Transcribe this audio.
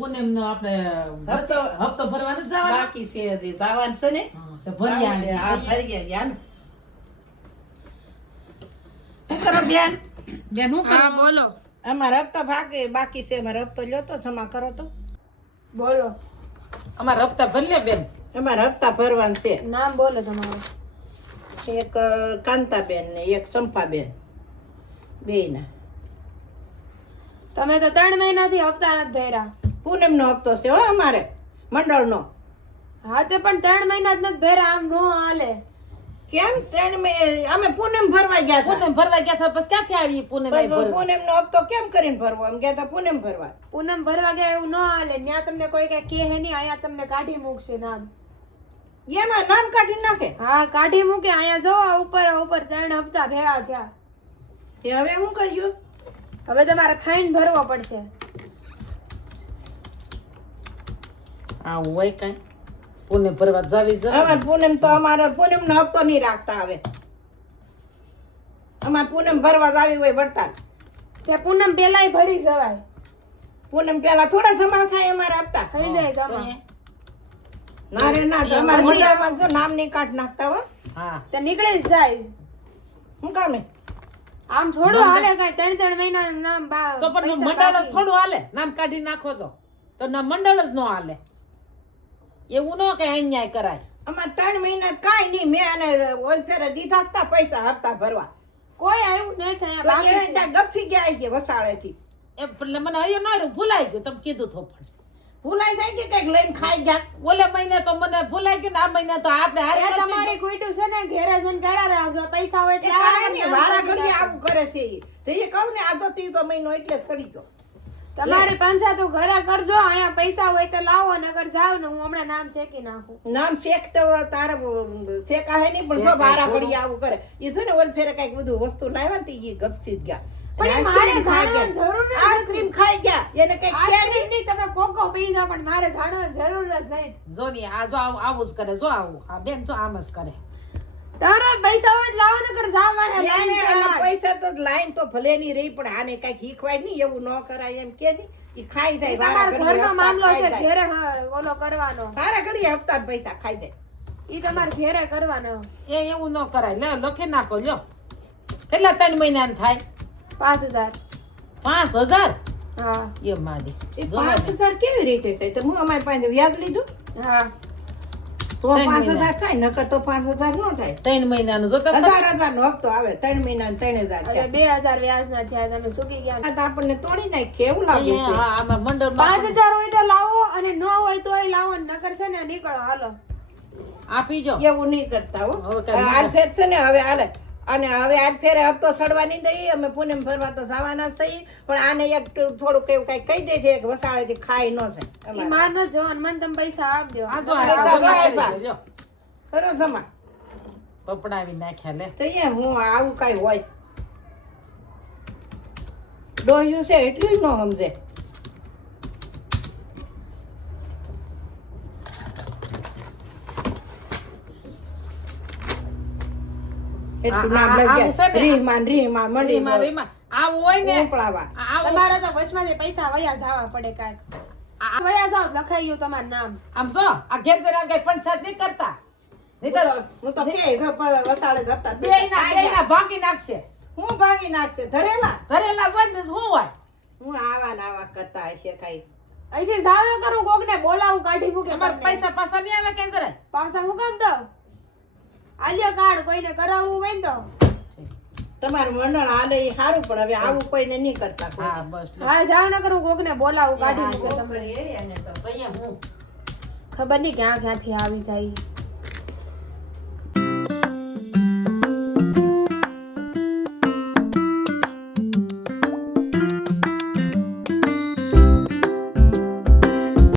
પૂનમ નો આપણે હપ્તો ભરવાનો જવાનો બાકી છે હજી જવાનું છે ને તો ભરી હા ભરી ગયા ને શું કરો બેન બેન હું હા બોલો અમારા હપ્તા બાકી છે અમારો હપ્તો લ્યો તો જમા કરો તો બોલો અમારા હપ્તા ભરી લે બેન અમારા હપ્તા ભરવાના છે નામ બોલો તમારું એક કાંતાબેન ને એક ચંપાબેન બેયના તમે તો 3 મહિનાથી હપ્તા નથી ભર્યા પૂનમ નો હપ્તો છે હો અમારે મંડળ નો હા તે પણ 3 મહિના જ નથી ભર્યા આમ નો હાલે કેમ અમે પૂનમ ભરવા ગયા હતા પૂનમ ભરવા ગયા હતા પછી ક્યાંથી આવી પૂનમ આવી ભરવા પૂનમ નો હપ્તો કેમ કરીને ભરવો એમ ગયા હતા પૂનમ ભરવા પૂનમ ભરવા ગયા એવું ન હાલે ત્યાં તમને કોઈ કઈ કહે નહીં અહીંયા તમને કાઢી મૂકશે નામ એમાં નામ કાઢી નાખે હા કાઢી મૂકે અહીંયા જો ઉપર 3 હપ્તા ભેગા થયા તે હવે શું કર્યું હવે તમારે ફાઇન ભરવો પડશે આવું હોય કઈ પૂનમ ભરવા જાવી હવે પૂનમ તો અમારે પૂનમ નો હપ્તો નહીં રાખતા હવે અમારે પૂનમ ભરવા જ આવી હોય વડતાલ તે પૂનમ પેલાય ભરી જવાય પૂનમ પેલા થોડા જમા થાય અમારા હપ્તા થઈ જાય જમા ના રે ના અમારા મંડળમાં જો નામ નહીં કાઢ નાખતા હો હા તે નીકળી જ જાય શું કામ નહીં આમ થોડું હાલે કઈ 3 મહિનાનું નામ તો પણ મંડળ જ થોડું હાલે નામ કાઢી નાખો તો ના મંડળ જ નો હાલે એવું ન કઈ અન્યાય કરાય અમારે 3 મહિના કાંઈ નહીં મેં આને ઓલફેરે દીધા હતા પૈસા હપ્તા ભરવા કોઈ આવ્યું નહીં થાય તો એને ત્યાં ગપથી ગયા છે વસાળેથી એટલે મને અહીંયા નોર્યું ભૂલાઈ ગયું તમે કીધું તો પણ ભૂલાઈ જાય કે કઈક લઈને ખાઈ ગયા ઓલે મહિને તો મને ભૂલાઈ ગયું ને આ મહિને તો આપણે હારે એ તમારી ખોટું છે ને ઘેરે જઈને કરા રાખજો પૈસા હોય એ કાંઈ નહીં, વારા ઘડીએ આવું કરે છે ઈ. તો એ કહું ને આ તો ત્રીજો મહિનો એટલે જ સડી ગયો તમારી પંચા તો ઘરે કરજો અહીંયા પૈસા હોય તો લાવો નગર જાવ ને હું હમણાં નામ શેકી નાખું નામ શેક તો તારે શેકા હે નહીં પણ જો વારા ઘડીએ આવું કરે એ છે ને ઓલફેરે કઈક બધું વસ્તુ લાવ્યા ને એ ગપસી જ ગયા પણ મારે જાણવાની જરૂર નથી. આઈસ્ક્રીમ ખાઈ ગયા એને કઈક કે આઈસ્ક્રીમ નહીં તમે કોકો પી જાવ પણ મારે જાણવાની જરૂર જ નહીં જો ની આ જો આવું જ કરે જો આવું આ બેન તો આમ જ કરે તારા પૈસા હોય તો લાવો નગર જાવ મારે એને લાઈન આ છે પૈસા તો લાઈન તો ભલે ની રહી પણ આને કઈક શીખવાય નહીં એવું ન કરાય એમ કે નહીં ઈ ખાઈ જાય વારા તમારા ઘડીએ ઘરનો હપ્તા મામલો ખાઈ છે જાય. ઘેરે ઓલો કરવાનો વારા ઘડીએ હપ્તા જ પૈસા ખાઈ જાય ઈ તમારે ઘેરે કરવાનો એ એવું ન કરાય લે લખી નાખો લ્યો કેટલા 3 મહિના થાય 5000 5000 હા એ માડી એ 5000 કેવી રીતે થાય તો હું અમારી પાસે વ્યાજ લીધું હા તો 5000 થાય નકર તો 5000 નો થાય 3 મહિનાનું જો તો 1000 નો હપ્તો આવે 3 મહિના 3000 અરે 2000 વ્યાજ ના થયા તમે સુકી ગયા આ તો આપણને તોડી નાખી એવું લાગે છે હા આમાં મંડળમાં 5000 હોય તો લાવો અને ન હોય તોય લાવો નકર છે ને નીકળો હાલો આપી જો એવું નહીં કરતા હો હવે કાંઈ આજ ફેર છે ને હવે હાલે અને હવે આજ ફેરે હપ્તો સડવાની દઈએ અમે પૂનમ ભરવા તો જવાના જ છીએ પણ આને એક થોડુંક એવું કઈ કહી દે છે એક વસાળેથી ખાઈ ન જાય ઈ માર ન જવાન મને તમે પૈસા આપજો આ જો અરે આ ચાલો, જમા આપ્યા. કરી દેજો. ખરો જમા પપડાવી નાખ્યા લે તો એ હું આવું કઈ હોય ડોહ્યું છે એટલું જ ન સમજે એટલું નામ લઈ આવું છે ગયા ને? રીહમાન રીમાં મંડી રીમાં આવું હોય ને ઉપડાવા આવું તમારે તો વચમાંથી પૈસા વયા જવા પડે કાંઈક વયા જાવ લખાઈ ગયું તમારું નામ આમ જો આ ઘેર જરા કઈ પંચાયત નહીં કરતા નહીં તો હું તો કે વસાળે જતા બેયના ભાંગી નાખશે હું ભાગી નાખશે ધરેલા ધરેલા હોય ને શું હોય હું આવા ને આવા કરતા હશે કઈ અહીંથી જાવ કરું કોકને બોલાવું કાઢી મૂકે અમાર તમને. પૈસા પાસા નહીં આવે કઈ જરાય પાછા હું કામ દઉં આલ્યો કાર્ડ કોઈને કરાવવું હોય ને તો તમારું મંડળ હાલે એ સારું પણ હવે આવું કોઈને નહીં કરતા કોઈ. હા બસ લે. હા જાવ ન કરું કોકને બોલાવું કાઢી મૂકે બહુ તમને કરીએ એને તો અહીંયા હું ખબર નહીં ક્યાંથી આવી જાય